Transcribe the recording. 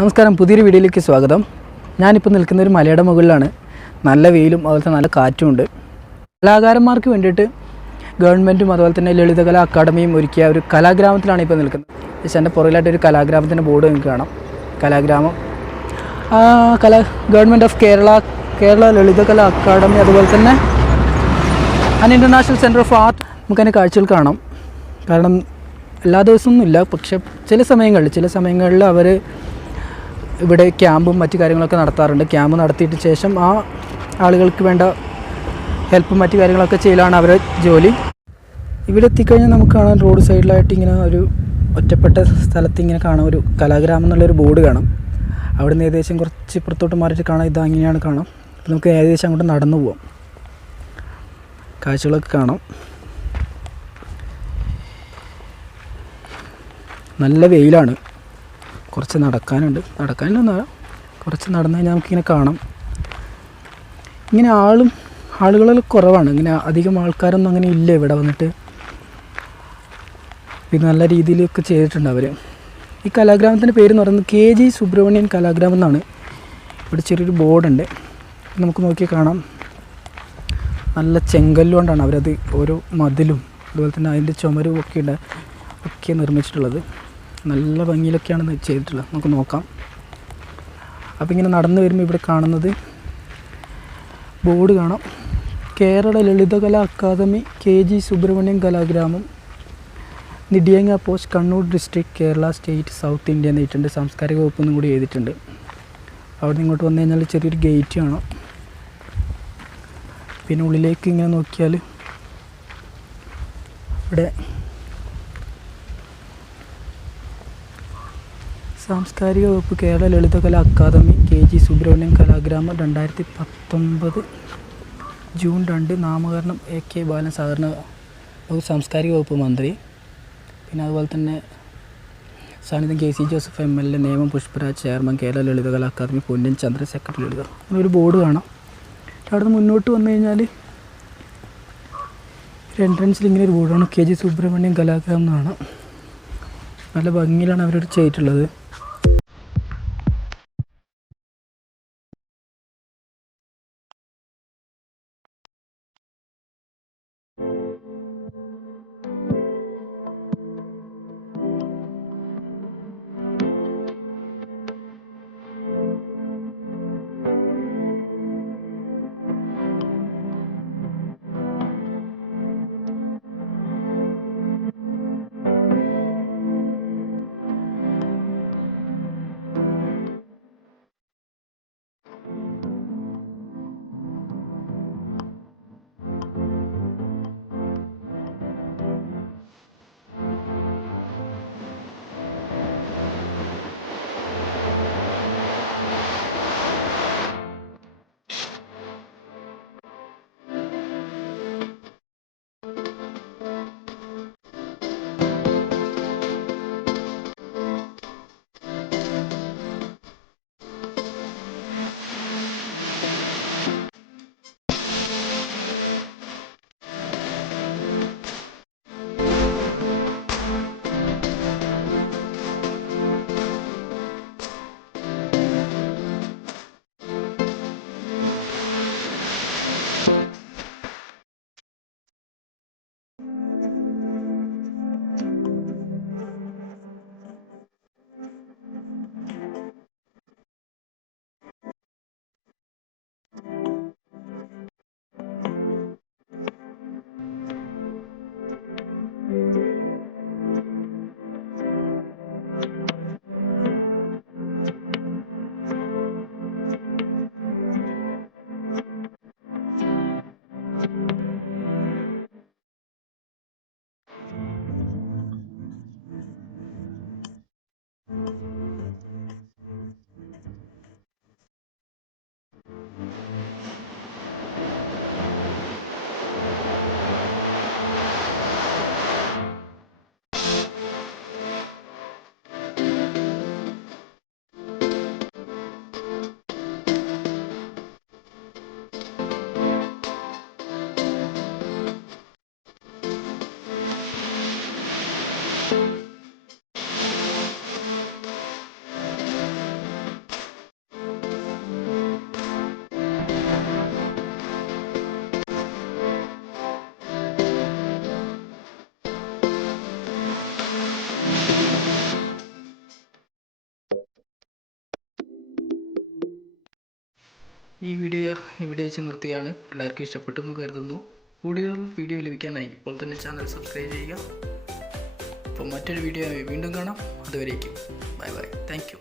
നമസ്കാരം, പുതിയൊരു വീഡിയോയിലേക്ക് സ്വാഗതം. ഞാനിപ്പോൾ നിൽക്കുന്ന ഒരു മലയുടെ മുകളിലാണ്. നല്ല വെയിലും അതുപോലെ നല്ല കാറ്റുമുണ്ട്. കലാകാരന്മാർക്ക് വേണ്ടിയിട്ട് ഗവൺമെൻറ്റും അതുപോലെ തന്നെ ലളിതകലാ അക്കാദമിയും ഒരുക്കിയ ഒരു കലാഗ്രാമത്തിലാണ് ഇപ്പോൾ നിൽക്കുന്നത്. പക്ഷേ എൻ്റെ പുറകിലായിട്ട് ഒരു കലാഗ്രാമത്തിൻ്റെ ബോർഡ് നിങ്ങൾക്ക് കാണാം. Kalagramam government of Kerala Lalithakala academy, അതുപോലെ തന്നെ ഇൻ്റർനാഷണൽ സെൻറ്റർ ഓഫ് ആർട്ട്. നമുക്കതിൻ്റെ കാഴ്ചകൾ കാണാം. കാരണം എല്ലാ ദിവസമൊന്നും ഇല്ല, പക്ഷെ ചില സമയങ്ങളിൽ അവർ ഇവിടെ ക്യാമ്പും മറ്റു കാര്യങ്ങളൊക്കെ നടത്താറുണ്ട്. ക്യാമ്പ് നടത്തിയിട്ട് ശേഷം ആ ആളുകൾക്ക് വേണ്ട ഹെൽപ്പും മറ്റു കാര്യങ്ങളൊക്കെ ചെയ്യലാണ് അവരുടെ ജോലി. ഇവിടെ എത്തിക്കഴിഞ്ഞാൽ നമുക്ക് കാണാൻ റോഡ് സൈഡിലായിട്ട് ഇങ്ങനെ ഒരു ഒറ്റപ്പെട്ട സ്ഥലത്ത് ഇങ്ങനെ കാണാം ഒരു കലാഗ്രാമം എന്നുള്ളൊരു ബോർഡ് കാണാം. അവിടെ നിന്ന് ഏകദേശം കുറച്ച് പുറത്തോട്ട് മാറിയിട്ട് കാണാം. ഇതങ്ങനെയാണ് കാണാം. അപ്പോൾ നമുക്ക് ഏകദേശം അങ്ങോട്ട് നടന്നു പോവാം. കാഴ്ചകളൊക്കെ കാണാം. നല്ല വെയിലാണ്. കുറച്ച് നടക്കാനുണ്ട്. കുറച്ച് നടന്നു കഴിഞ്ഞാൽ നമുക്കിങ്ങനെ കാണാം. ഇങ്ങനെ ആളുകളെല്ലാം കുറവാണ്. ഇങ്ങനെ അധികം ആൾക്കാരൊന്നും അങ്ങനെ ഇല്ല ഇവിടെ വന്നിട്ട്. ഇത് നല്ല രീതിയിലൊക്കെ ചെയ്തിട്ടുണ്ട് അവർ. ഈ കലാഗ്രാമത്തിൻ്റെ പേര് എന്ന് പറയുന്നത് KG സുബ്രഹ്മണ്യൻ കലാഗ്രാമം എന്നാണ്. ഇവിടെ ചെറിയൊരു ബോർഡുണ്ട്, നമുക്ക് നോക്കി കാണാം. നല്ല ചെങ്കല്ലുകൊണ്ടാണ് അവരത് ഓരോ മതിലും അതുപോലെ തന്നെ അതിൻ്റെ ചുമരും ഒക്കെ നിർമ്മിച്ചിട്ടുള്ളത്. നല്ല ഭംഗിയിലൊക്കെയാണ് ചെയ്തിട്ടുള്ളത്. നമുക്ക് നോക്കാം. അപ്പോൾ ഇങ്ങനെ നടന്നു വരുമ്പോൾ ഇവിടെ കാണുന്നത് ബോർഡ് കാണാം. Kerala Lalithakala academy KG Subrahmanyan Kalagramam, Nediyanga post, Kannur district, Kerala state, south India എന്നിട്ടുണ്ട്. സാംസ്കാരിക വകുപ്പൊന്നും കൂടി എഴുതിയിട്ടുണ്ട്. അവിടെ നിന്ന് ഇങ്ങോട്ട് വന്നു കഴിഞ്ഞാൽ ചെറിയൊരു ഗേറ്റ് കാണാം. പിന്നെ ഉള്ളിലേക്ക് ഇങ്ങനെ നോക്കിയാൽ ഇവിടെ സാംസ്കാരിക വകുപ്പ്, Kerala Lalithakala academy, KG Subrahmanyan കലാഗ്രാമം, 2019 June 2 നാമകരണം AK ബാലൻ, സഹകരണ വകുപ്പ് സാംസ്കാരിക വകുപ്പ് മന്ത്രി. പിന്നെ അതുപോലെ തന്നെ സാന്നിധ്യം KC ജോസഫ് MLA, നിയമം പുഷ്പരാജ് ചെയർമാൻ, കേരള ലളിതകലാ അക്കാദമി, പൊന്നിൻ ചന്ദ്രൻ സെക്രട്ടറി ലളിത. അങ്ങനെ ഒരു ബോർഡ് കാണാം. അവിടെ നിന്ന് മുന്നോട്ട് വന്നു കഴിഞ്ഞാൽ എൻട്രൻസിൽ ഇങ്ങനെ ഒരു ബോർഡാണ് KG സുബ്രഹ്മണ്യൻ കലാഗ്രാമം എന്നാണ്. നല്ല ഭംഗിയിലാണ് അവരോട് ചെയ്തിട്ടുള്ളത്. ഈ വീഡിയോ ഇവിടെ വെച്ച് നിർത്തുകയാണ്. എല്ലാവർക്കും ഇഷ്ടപ്പെട്ടെന്ന് കരുതുന്നു. കൂടുതൽ വീഡിയോ ലഭിക്കാനായി ഇപ്പോൾ തന്നെ ചാനൽ സബ്സ്ക്രൈബ് ചെയ്യുക. അപ്പോൾ മറ്റൊരു വീഡിയോ വീണ്ടും കാണാം. അതുവരേക്കും ബൈ ബൈ. Thank you.